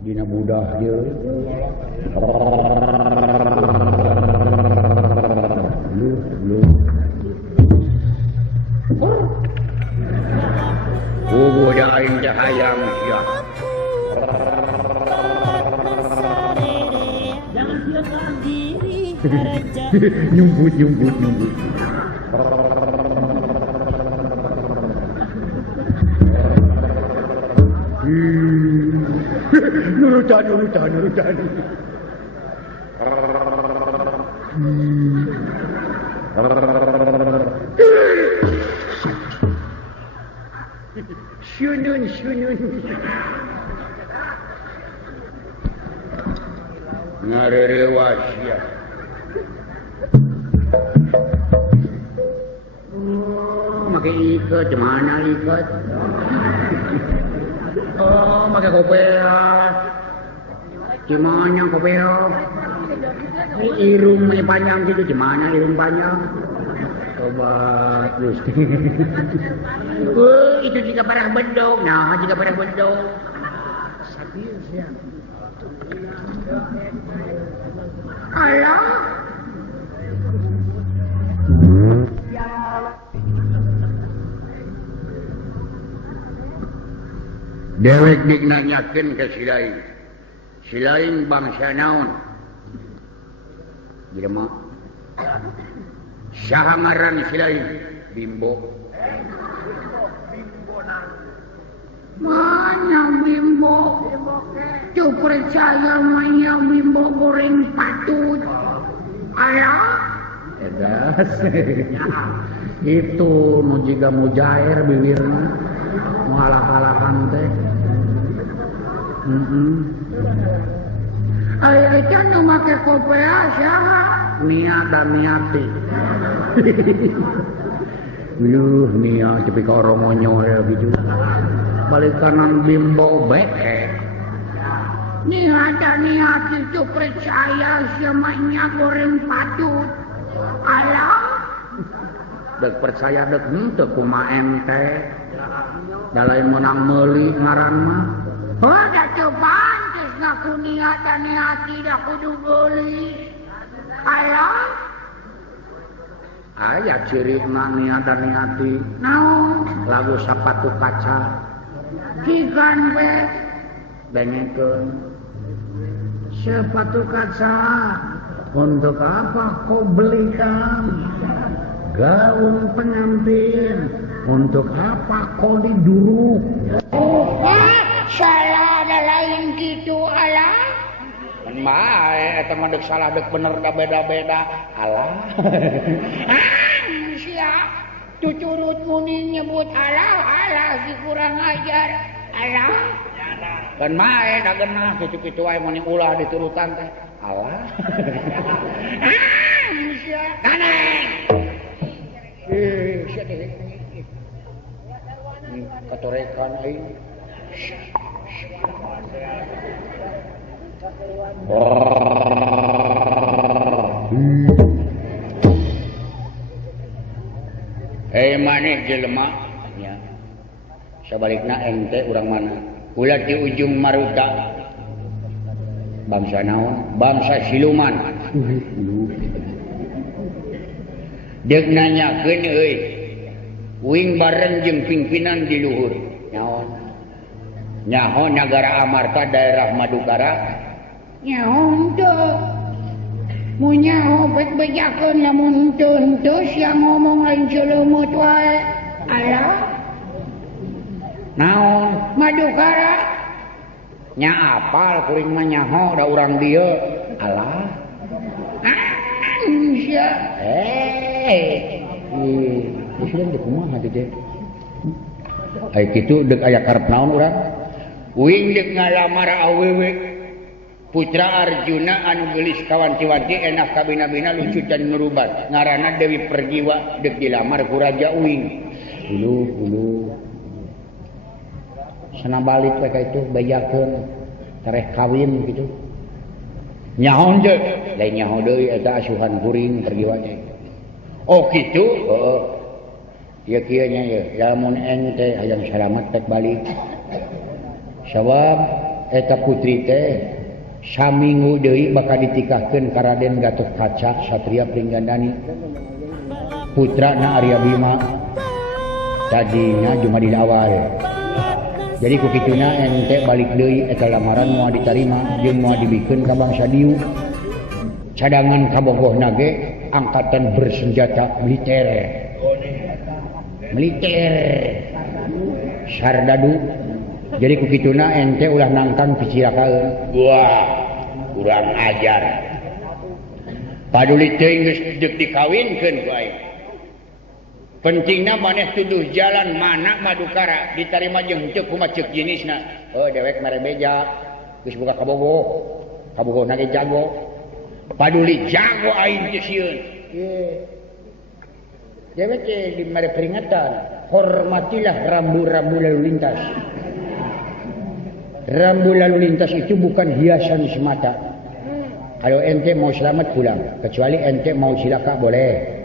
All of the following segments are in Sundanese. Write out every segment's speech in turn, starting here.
dina budah je budah aing teh hayang ya Jangan biarkan diri nyumbut nurutan syunun ngarerewas ya make ikat mana ikat pakai kopea gimana kopea irung panjang gitu gimana irung panjang coba terus itu jika parah bedog serius ya alah dewek dignanyakeun ka si lain bangsa naon jelema saha ngaran si lain bimbo mana bimbo tu percaya maya bimbo goreng patut alah edas itu nu jiga mujair bibirna mualah-alahan teh aya itu nu make kopea saha niat dan niati niat tapi ka orang monyol gitu balik kanan bimbo beke niat dan niati itu percaya semuanya goreng patut alah dek percaya dek henteu kumaha ente da lain menang meuli ngaran mah da cobaan geus ngaku niat dan niati da kudu geuli alah aya cirina niat dan niati naon lagu sapatu kaca kikan we dengekeun sepatu kaca untuk apa kau belikan gaun pengantin untuk apa kau diduruk salah ada lain gitu alah bae eta mah deuk salah deuk bener da beda-beda alah sia tuturut muni nyebut alah si kurang ajar alah kan mae da genah kitu-kitu wae muni ulah diturutan teh alah sia kaneng sia teh katorekan aing maneh jelema nya sabalikna ente urang mana ulah di ujung maruta bangsa naon bangsa siluman deuk nanyakeun euy uing bareng jeung pimpinan di luhur naon nyaho Nagara Amarta daerah Madukara nyaho teu mun nyaho bejakeun lamun teu sia ngomong lain celeumut wae alah naon Madukara nya apal kuring mah nyaho da urang dieu alah sia Islam di kumaha teh ai kitu deuk aya karep naon urang uing deuk ngalamar awewe putra Arjuna anu geulis kawanci-wanci enak kabina-bina lucu dan merubat ngaranna Dewi Pergiwa deuk dilamar ku Raja Uing ulu sana balik we ka itu bejakeun tareh kawin gitu nyaho teh lain nyaho deui eta asuhan kuring Pergiwa teh oh kitu heeh ya kieu nya ya lamun ente hayang salamet tek balik sabab eta putri teh saminggu deui bakal ditikahkeun ka Raden Gatotkaca Satria Pringgandani putrana Arya Bima tadinya Jumadil awal. Jadi kukituna ente balik deui eta lamaran moal ditarima jeung moal dibikeun ka bangsa Diu. Cadangan kabogohna ge angkatan bersenjata militer. Sardadu. Jadi kukituna ente ulah nangkang picirakaeun. Wah, kurang ajar. Paduli teuing geus deuk dikawinkeun ku aing. Pentingna maneh tuduh jalan mana madukara ditarima jeung teu kumaha ceuk jenisna. Oh dewek mere beja geus buka kabogoh. Kabogohna ge jago. Paduli jago aing teh sieun. Dewek di mere peringatan, hormatilah rambu-rambu lalu lintas. Rambu lalu lintas itu bukan hiasan semata. Kalau ente mau selamat pulang, kecuali ente mau cilaka boleh.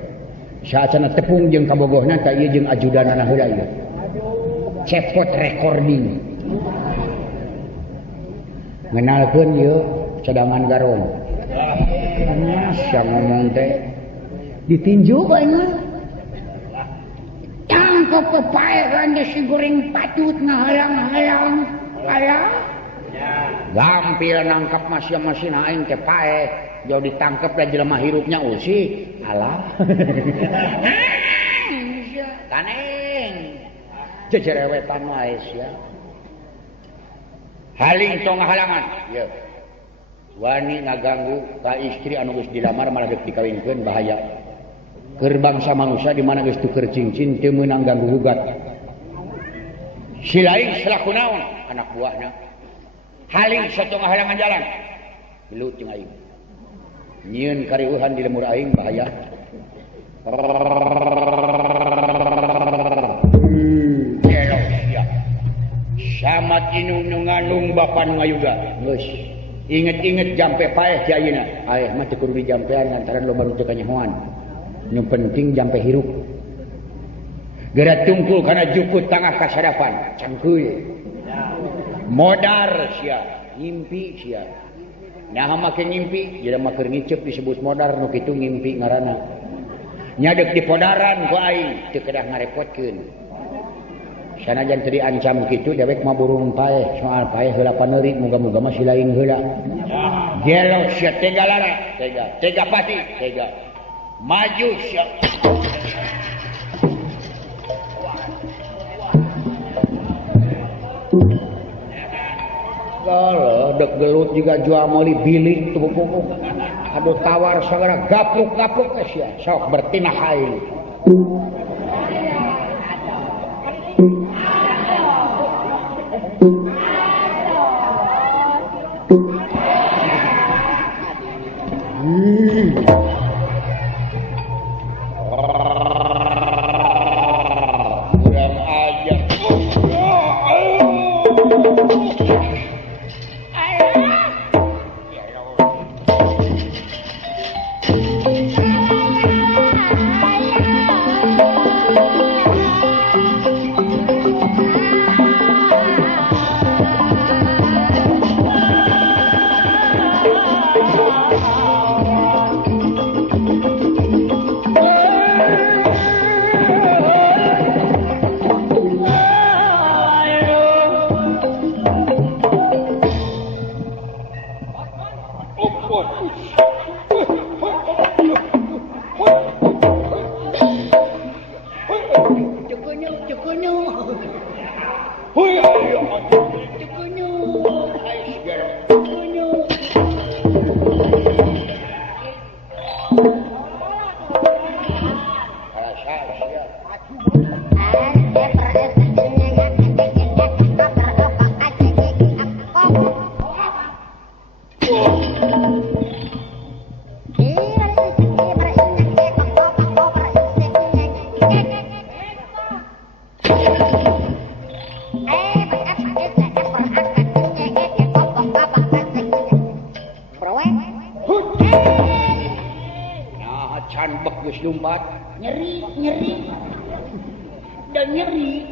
Saat sana tepung jeung kabogohna tak ieu jeung ajudanana heula ieu. Cepot recording. Ngenalkeun ieu cadangan garong. Masa ngomong teh ditinju bae mah. Tangkap pepae randa si goreng patut ngahalang-halang. Alah. Gampil nangkap masih aing teh pae. Jauh ditangkap lah jelema hirupnya usi. Alah. Taneng. Jecerewetan wae sia. Haling tong halangan. Ye. Wani ngaganggu ka istri anu geus dilamar malah geus dikawinkeun bahaya. Keur bangsa manusia di mana geus tuker cincin teu meunang ganggu gugat. Si lain selaku naon anak buahna. Haling satong halangan jalan. Gelut jeung aing. Nyieun karieuhan di lemur aing bahaya. Jelok sia. Samat inung nganung bapa nu ngayuga. Geus. Inget-inget jampe paeh ti ayeuna. Aeh mah teu kudu dijampean lantaran loba nu teu kanyahoan. Nu penting jampe hirup. Geura tungkul kana jukut tangah kasadapan. Cangkeuy. Modar sia, ngimpi sia. Nah make ngimpi, jelema keur ngicep disebut modar nu kitu ngimpi ngaranna. Nyadek di podaran ku aing teu kedah ngarepotkeun. Sanajan teu diancam kitu dewek mah burung paeh, soal paeh heula paneuri muga-muga mah si lain heula. Gelok sia tega lara, tega pati, tega. Maju sia. Kalau dek gelut juga jual moli bilik tuh pokok. Aduh tawar segera gapluk-gapluk sia. Sok bertinah aing. Kurang aja. Nyeri. Dan nyeri.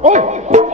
Oh.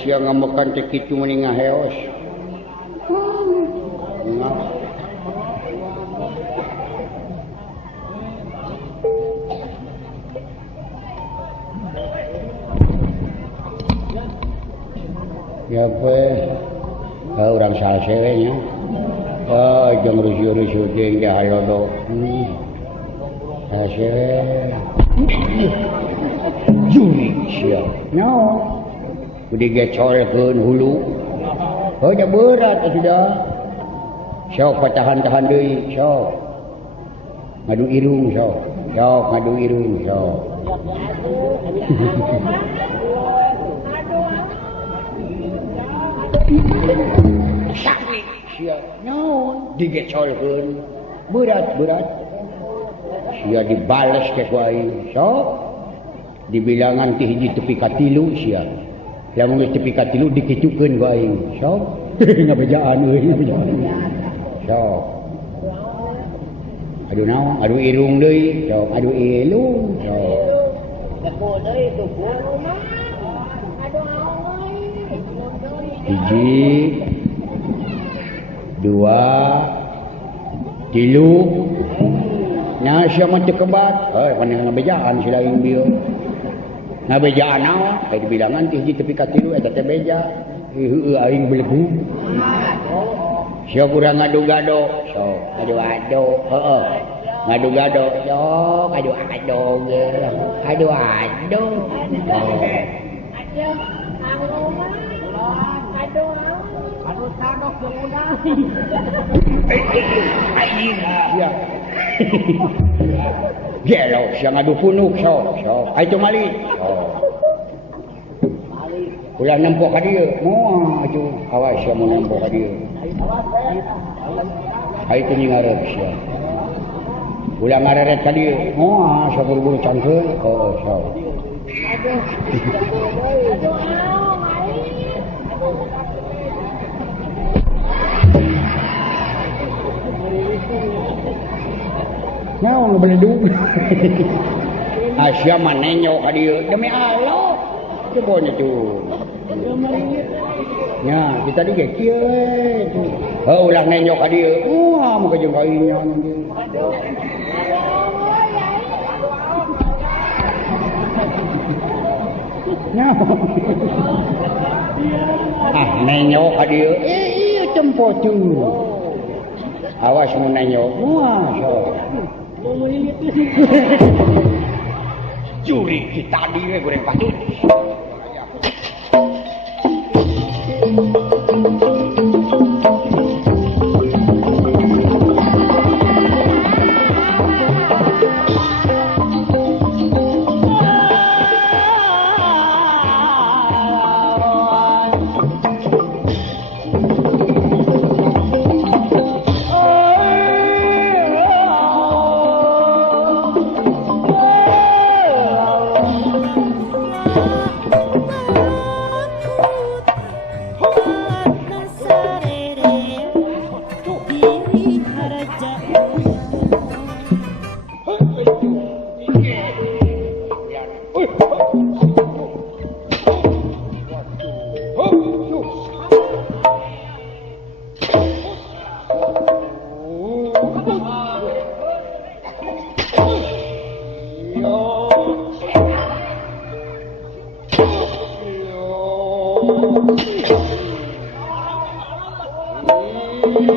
Siang ngamekan cek itu meningah heos. Ya pe, orang salah sewenya. Jeng rusuh-rusuh jeung hayodo. Salah sewe. Juri sia. Naon? Udah gecorkeun hulu. Oh, nya berat sudah. Sok patahan-tahan deui, sok. Ngadu irung sok. Sok ngadu irung sok. Sakit sia. Naon? Digecorkeun. Berat. Sia dibales ke ku aing. Sok. Dibilangan ti hiji tepi ka 3 sia. Lamun geus tepi ka 3 dikitukeun ku aing. Sok. Ngabejaan euy, ngabejaan. Sok. Aduh naon? Aduh irung deui. Sok, aduh ilung. Sok. Depo deui tuku rumah. Aduh naon deui? 1 2 3 Nya sia mah teu kebat. Pandang ngabejaan si lain bieu. Ngabejaan naon? Aya dibilangan ti hiji tepi ka 3 eta teh beja. Heueuh aing belegu. Sia kurang ngadu-gado. Sok, ngadu-ado. Heeh. Ngadu-gado. Sok, adu-ado ge. Adu-ado. Aduh sadok beunang. Aing. Ya. Gelo sia ngadu punuk sok. Aya mali. Ulah nempo ka dieu. Moal atuh. Awas sia mun nempo ka dieu. Ai teu ngarep sia. Ulah ngareret ka dieu. Moal saburu-buru cangkeun. Sok. Naon beledug. Asia mah nenyo ka dieu demi Allah. Teu bonya tuh. Nya, kita di kieu we. Ulah nenyo ka dieu. Muka jeung ka inyon. Nenyo ka dieu. Ieu tempo tuh. Awas mun nenyo. Juri kita di we goreng patut.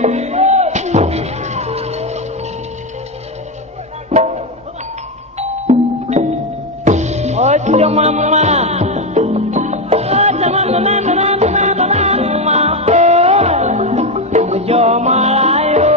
Ojo mama. Ojo mama. Ojo malayo.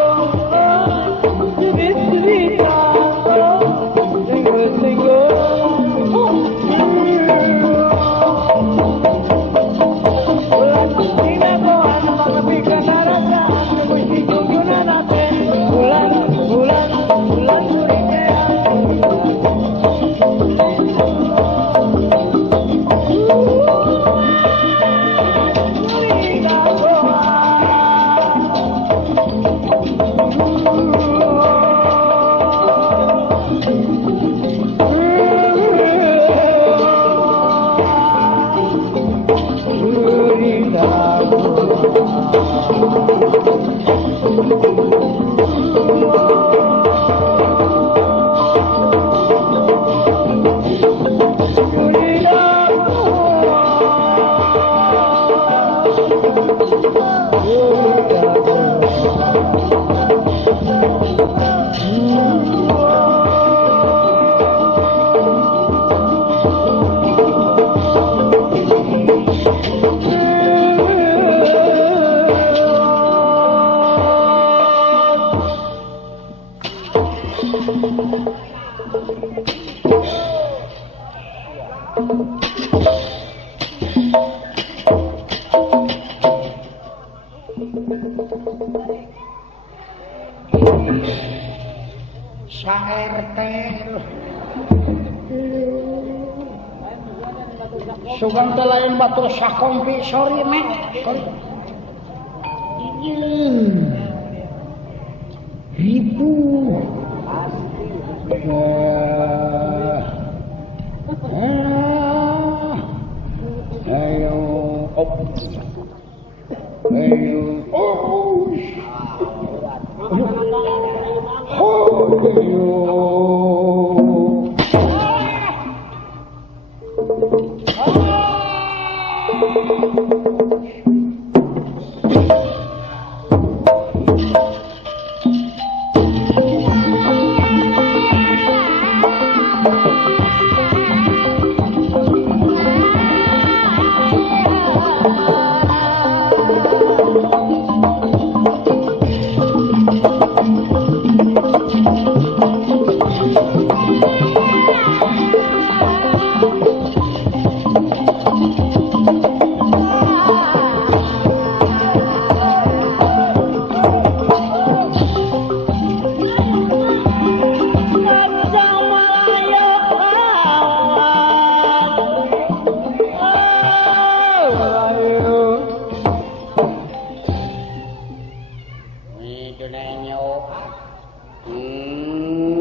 Sa-RT sugang teh lain batur sakompi sorry mek ribu ayo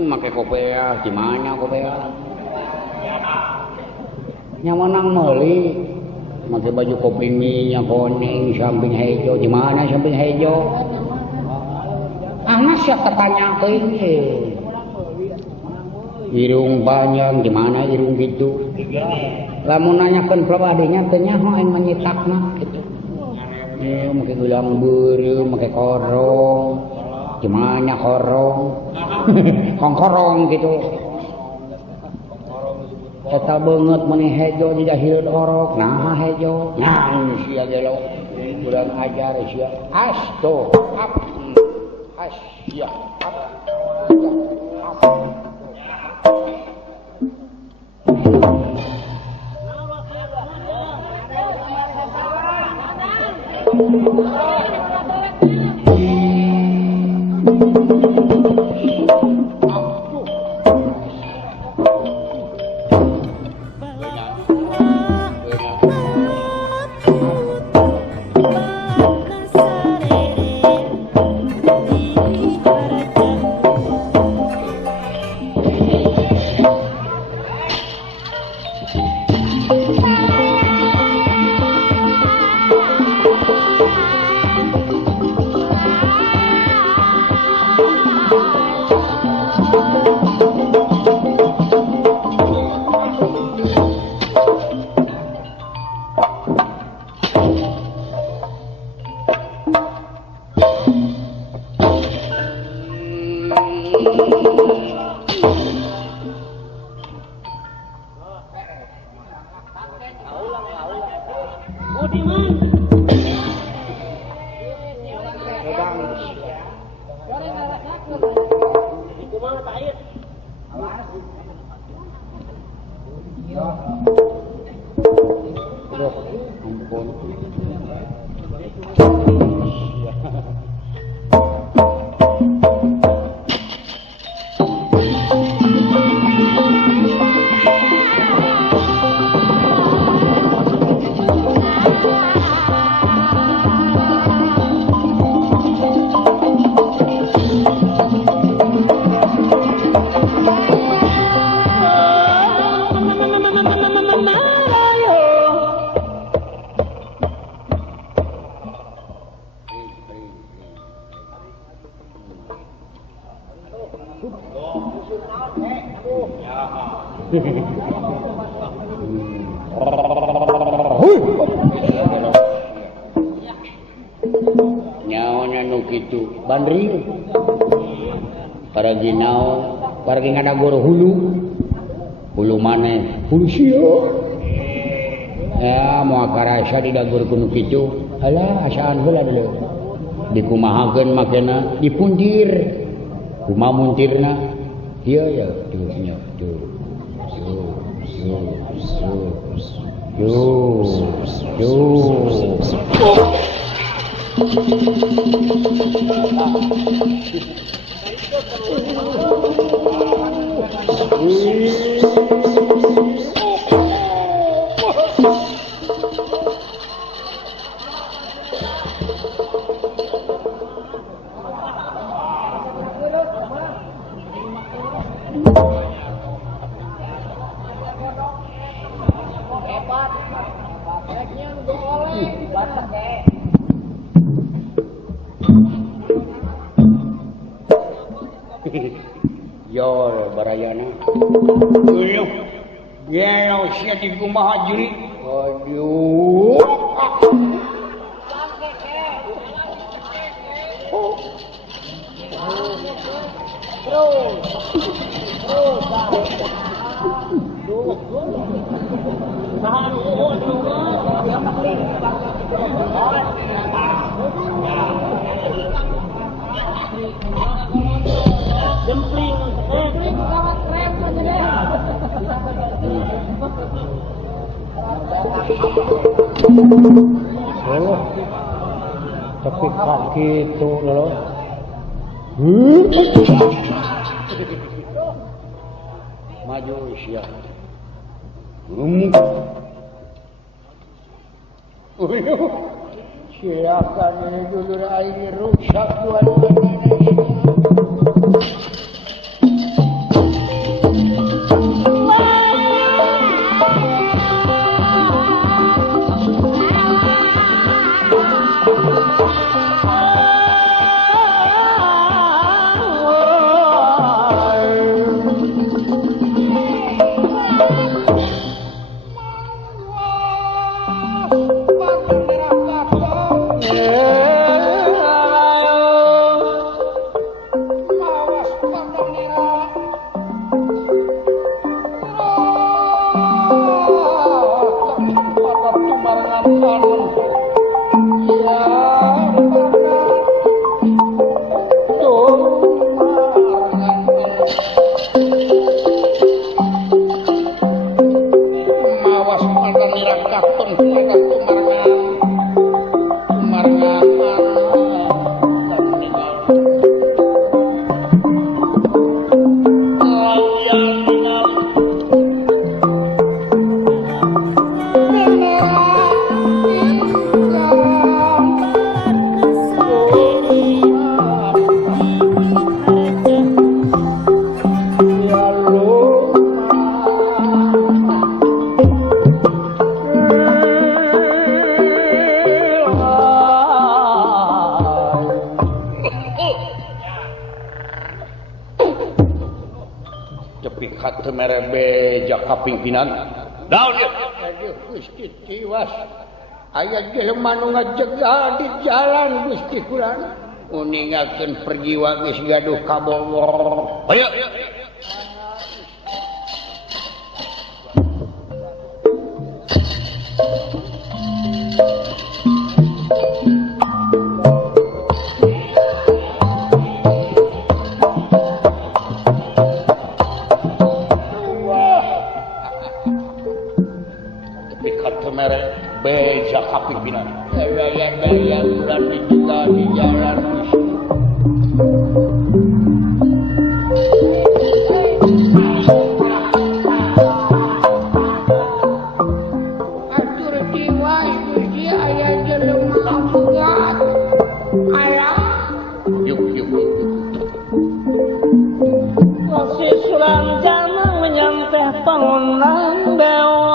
make kopea gimana kopea nyamanang meuli make baju kopingnya kuning samping hijau gimana samping hijau anak siap tertanyakeun irung panjang gimana irung gitu lamun nanyakeun pribadinya teu nyaho aing menyitakna gitu make gelang beureum make korong gimana korong kongkorong gitu eta banget meni hejo di dahilun orok nah hejo nyang sia gelo kurang ajar sia asto ap asya ap Nyawana nu kitu bandring para ginau para ngana goro hulu maneh hulu sia ya moal karasa di dagor kuno kitu alah asaan heula deuleu dikumahakeun makena dipuntir kumaha muntirna ieu ya tuh nya tuh yo barayana eueuh ya sia di kumaha juri aduh Oh, tapi kaki itu loh. Maju sia. Silakan ini dulu air rusak tuan-tuan. Pimpinan daun ya aduh Gusti tiwas aya jelema nu ngajegal di jalan Gusti kula uningakeun perjiwa geus gaduh kabowor. Ayo. Beja kapimpinan. Gaya-gaya berani juga di jalan atur jiwa itu dia ayah jelema buat ayah. Yuk. Masih sulang jaman menyampeh bangunan dewa.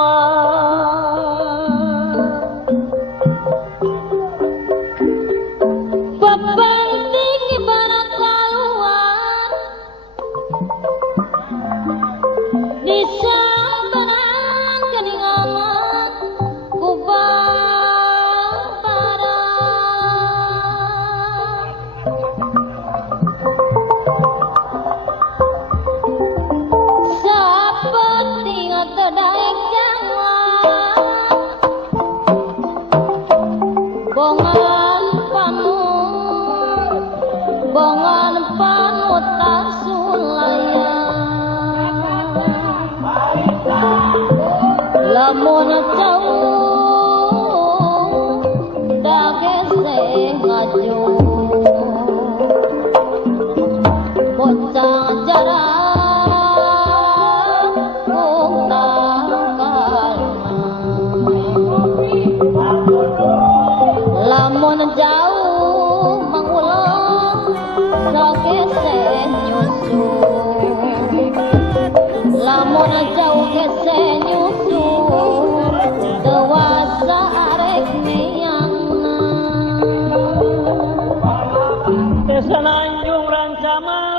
Bongan panut kasulaya lamun jauh dagese ngaju bocah jarak kung tangkalna lamun jauh mangulang sagese nyusu lamun jauh gese nyusu dewasa arek niyangna Desa Nanjung Rancaman